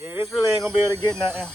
Yeah, this really ain't gonna be able to get nothing.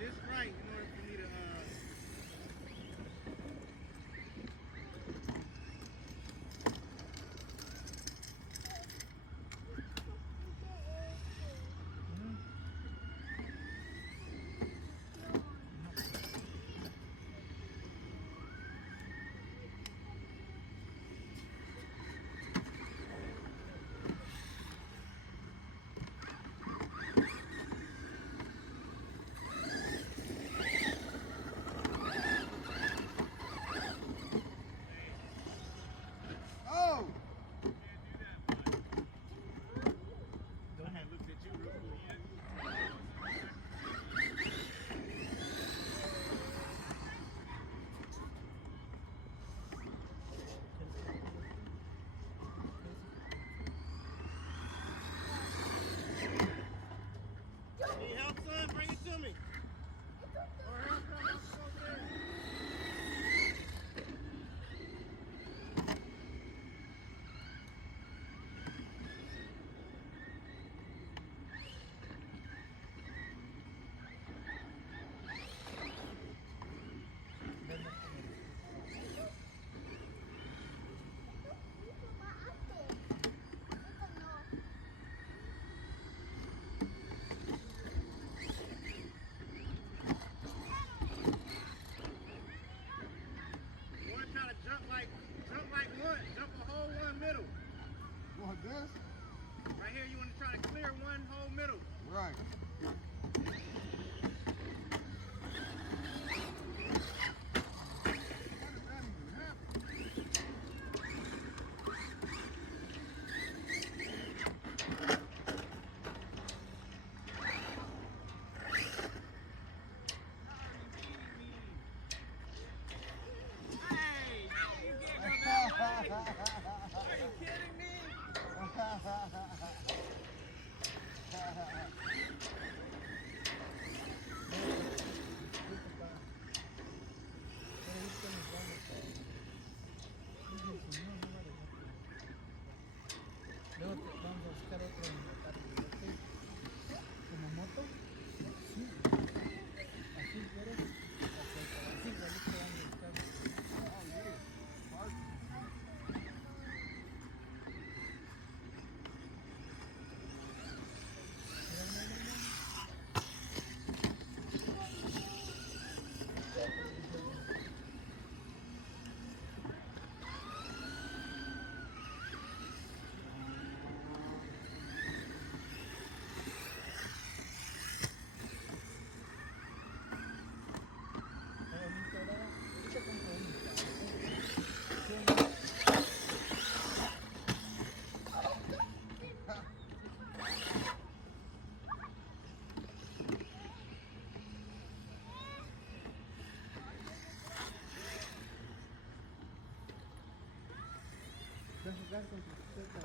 Just right in order for me to need help, son? Bring it to me. Or help come over there. Jump a whole one middle. What, this? Right here, you want to try to clear one whole middle. Right. Are you kidding me? buscar otro motor. Como moto. Sí. Así quieres. Ok, pero así igualito van a buscar. Oh, yeah. Park. Ahorita compro uno. Vas a jugar con tu bicicleta.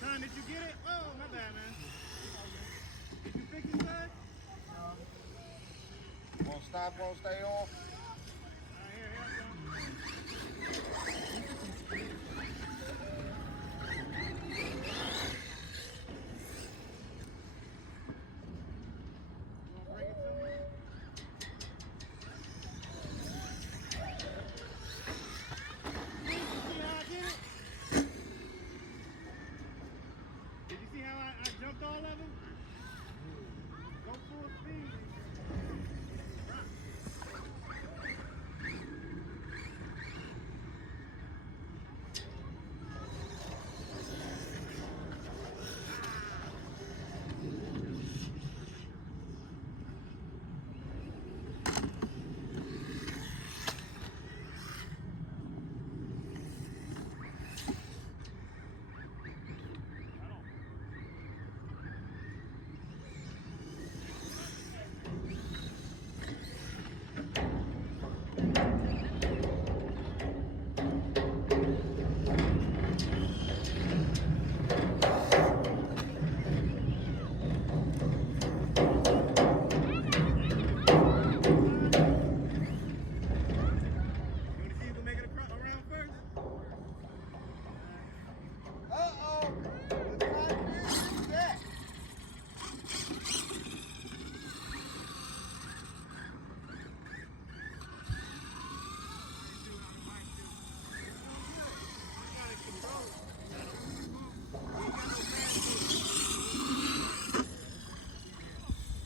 Son, did you get it? Oh, my bad, man. Did you fix it, son? Won't stop, won't stay on. All right, here, son. You gonna bring it to me? See how I did it? Did you see how I jumped all of them? Go full speed. You want to see who make it around first? Uh-oh. The concrete is that.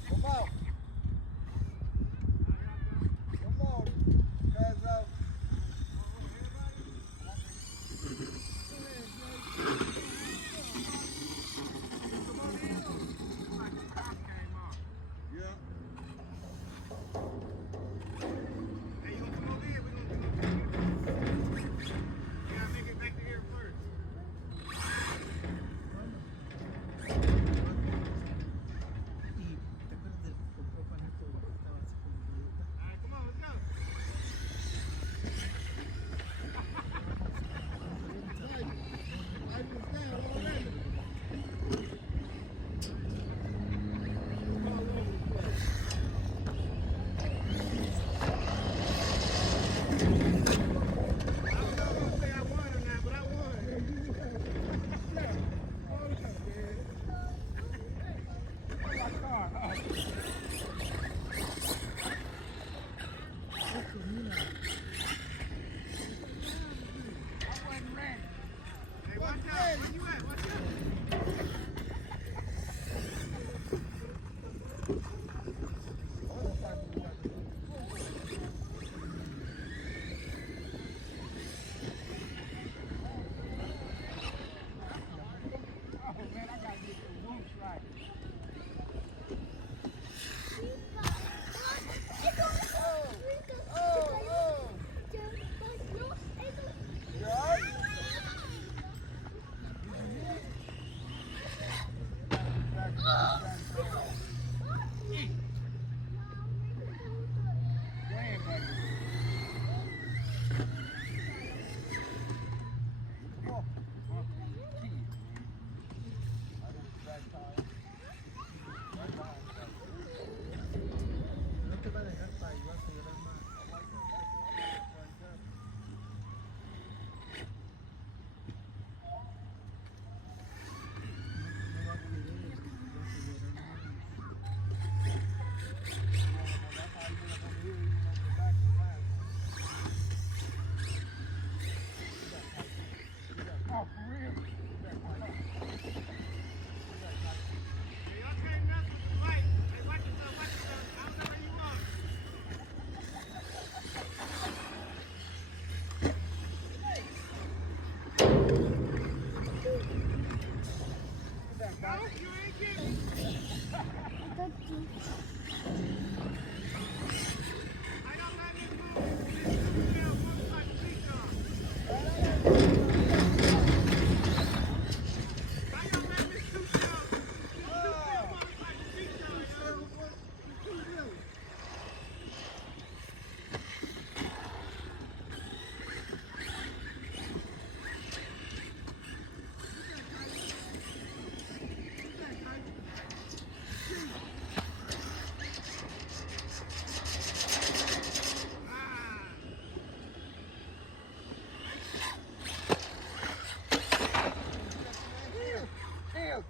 Come on. Come on. Cuz yeah. Hey, you gonna come over here? We're gonna we gotta make it back to here first. Y te acuerdas del que compró Juanito que estaba así como idiota. All right, come on, let's go. I was down already. I don't know if I say I won or not, but I won. Hey, watch out. Where you at? Watch out. Oh man, I gotta get the whoosh right. don't let this move. This is still one type of beat dog. I don't let this two still. This two still one type of beat dog, yo. Damn.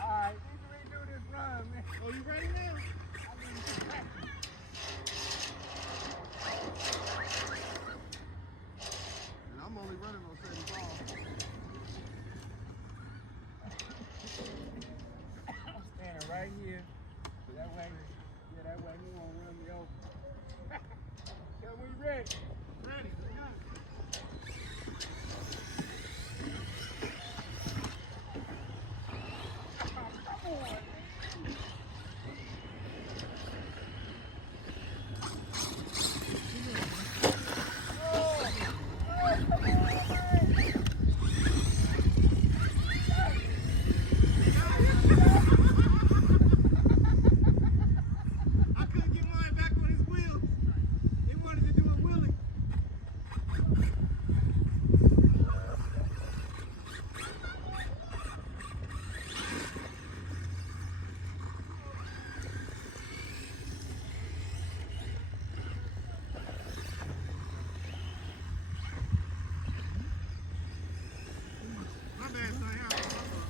All right, need to redo this run, man. Oh, you ready now? And I'm only running on 30 balls. I'm standing right here. So that way he won't run me over. Yeah, we ready. Ready. We got it. Come on. I couldn't get mine back on his wheels. He wanted to do a wheelie. My bad, son. Yeah,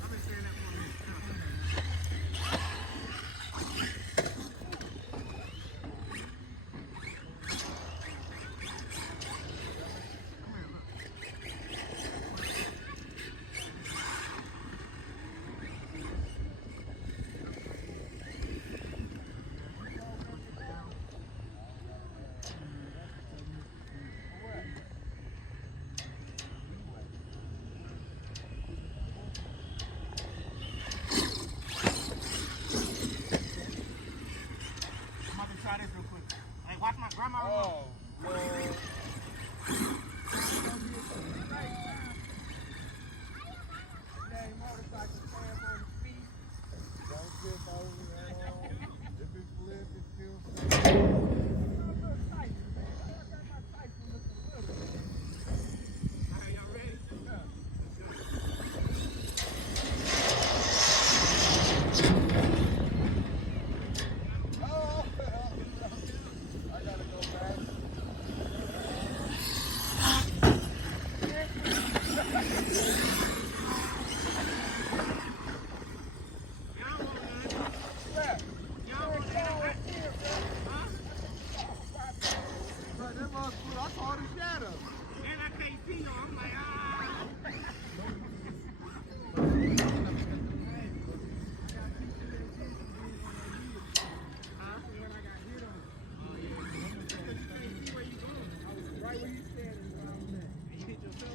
I've been saying that for a minute. I'm about to try this real quick. Hey, watch my grandma. Oh, Lord. Dang motorcycle stand on his feet. Don't trip over at all. If it flip, it still flips. I'm a little tight, man. I got my Tyson looking little. All right, y'all ready? Yeah. Oh, I gotta go back. Y'all want none? Yeah. Y'all want none? Huh? Bro, that motherfucker, I called a shadow. And I can't see y'all. I'm like, ah. Huh? Oh, yeah. Because you can't see where you going. Right where you standing, where I was at. And you hit yourself?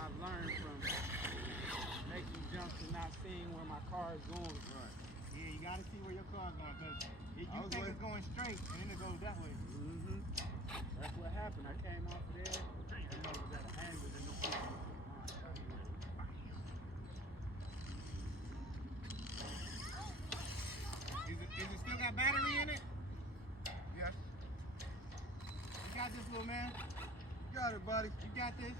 I've learned from making jumps and not seeing where my car is going. Right. Yeah, you gotta see where your car's going, because you I was think waiting. it's going straight, and then it goes that way. Mm-hmm. That's what happened. I came off of there. And I was at an angle. Then the car was Is it still got battery in it? Yes. You got this, little man. You got it, buddy. You got this.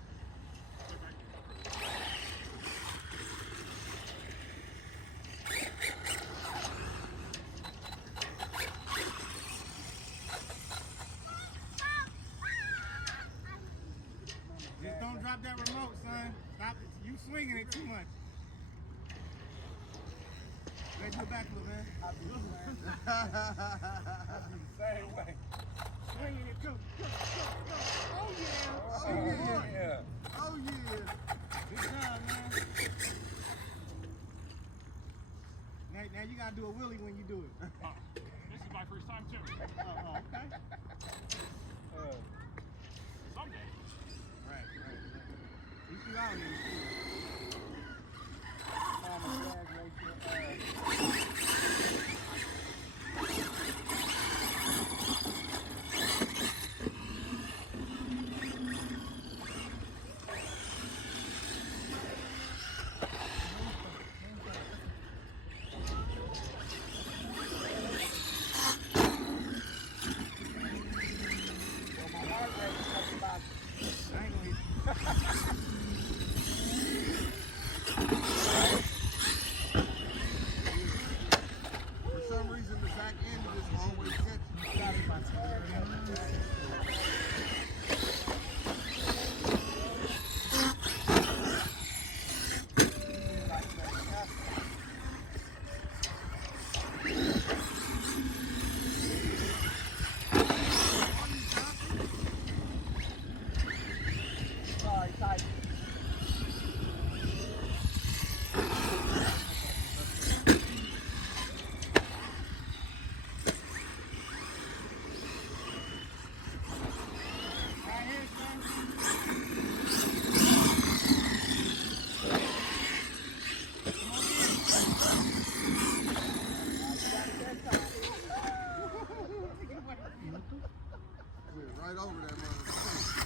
drop that remote, son. Stop it. You swinging it too much. Let's do a backflip, man. I be the same way. Swinging it too. Oh yeah. Oh yeah. Oh yeah. Good job, man. Now you gotta do a wheelie when you do it. This is my first time too. Oh, okay. Someday. Right. You shoot out here. I ain't gonna hit you. For some reason, the back end of this always catches. Sorry, Tyson. Right here, son. Went right over that motherfucker.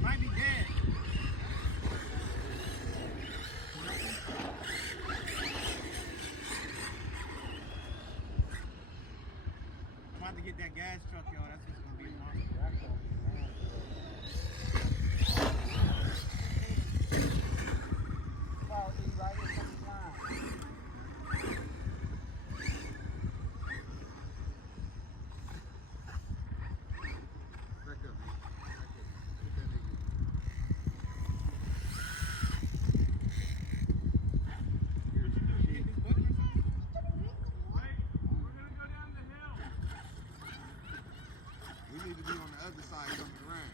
Might be dead. I'm about to get that gas truck, y'all. That's what's gonna be a monster. Well, E, right here comes the line. Back up, man. Back up. Get that nigga. What you do? You hit this button or something? We're gonna go down the hill. We need to be on the other side coming around.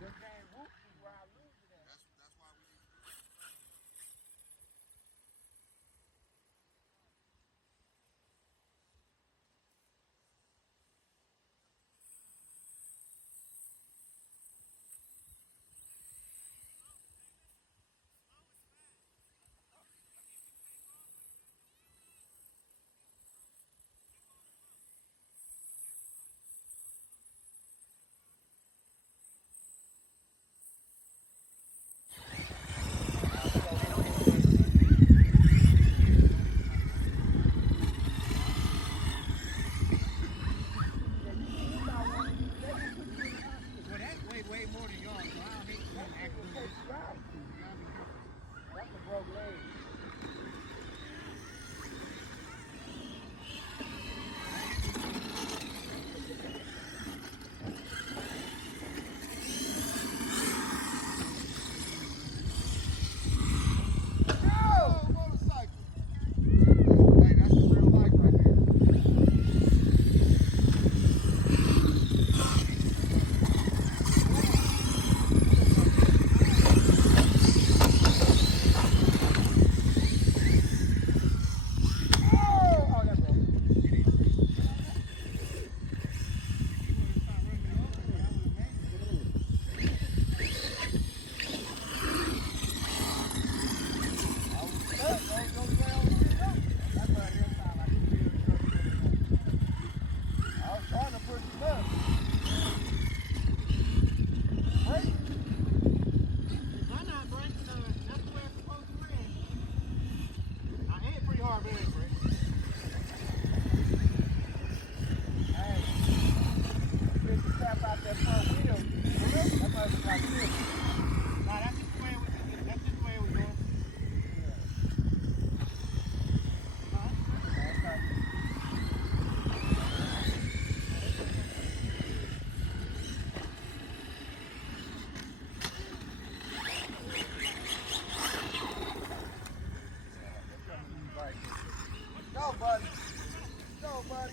This game whoop is where I lose it at. That's why we need to be.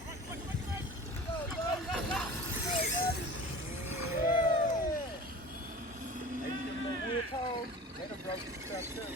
They see them little wood toes, they done broke some stuff too.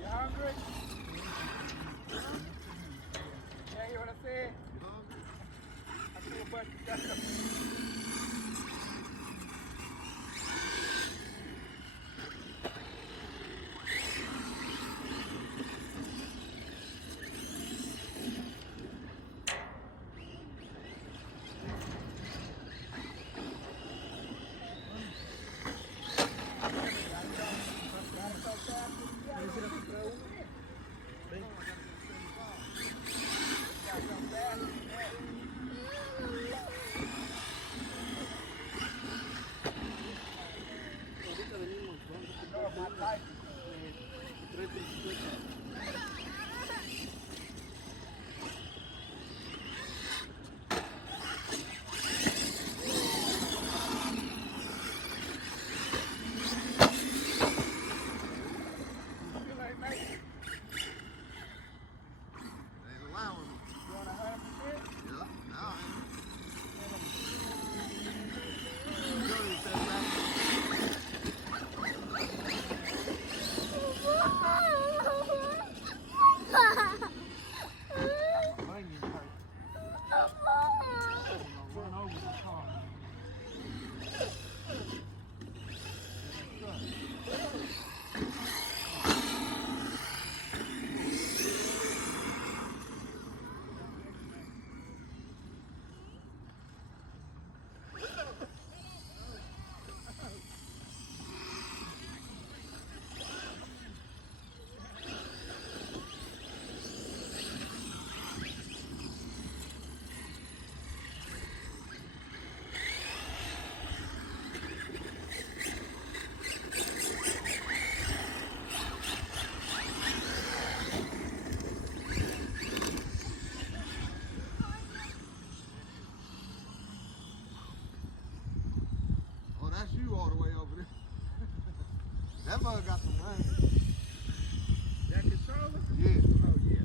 You hungry? Yeah, hear what I said? I threw a bunch of stuff. That mug got some rain. That controller? Yeah. Oh, yeah.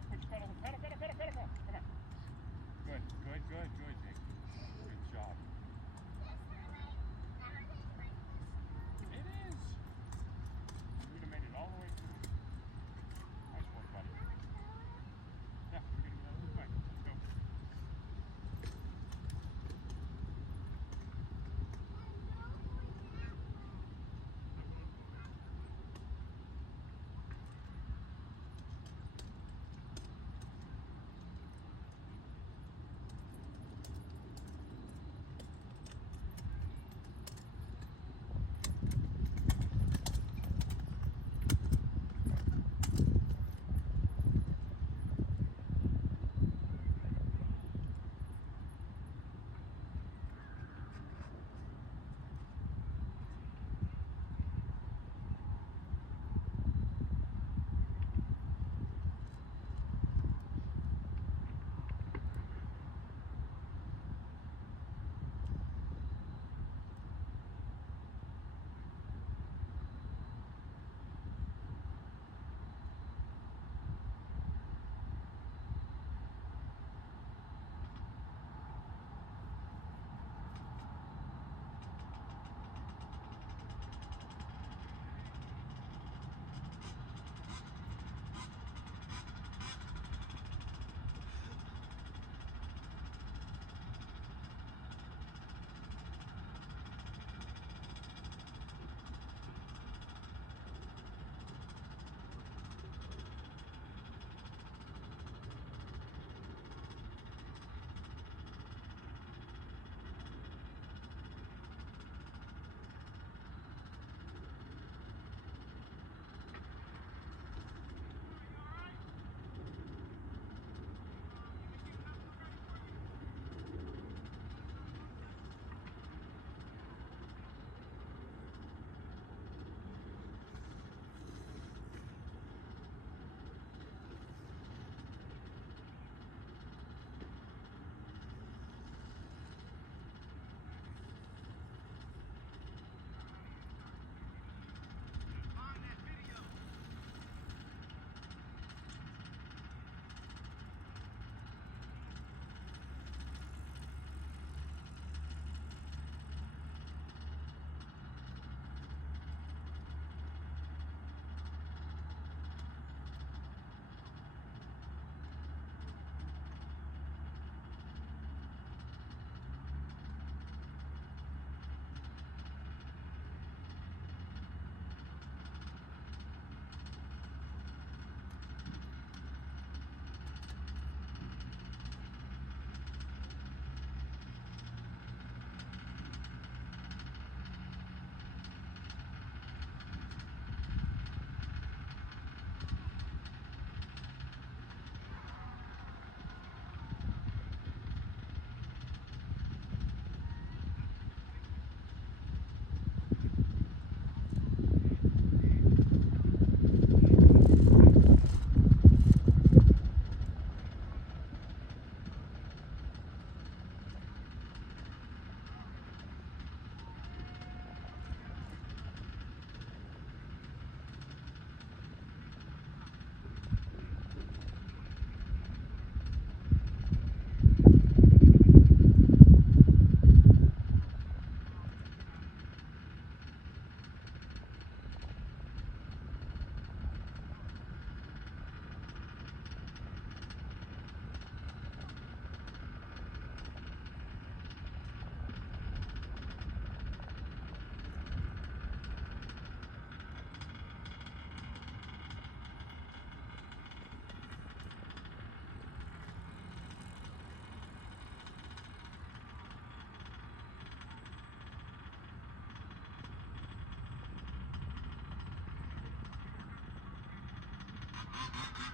off. Put your pedal, pedal, pedal, pedal, pedal. Come on. Good, good, good, good, Nick. Good job. It is. We'd have made it all the way through. Nice work, buddy. Yeah, we're gonna go this way. Let's go.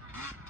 Uh-uh.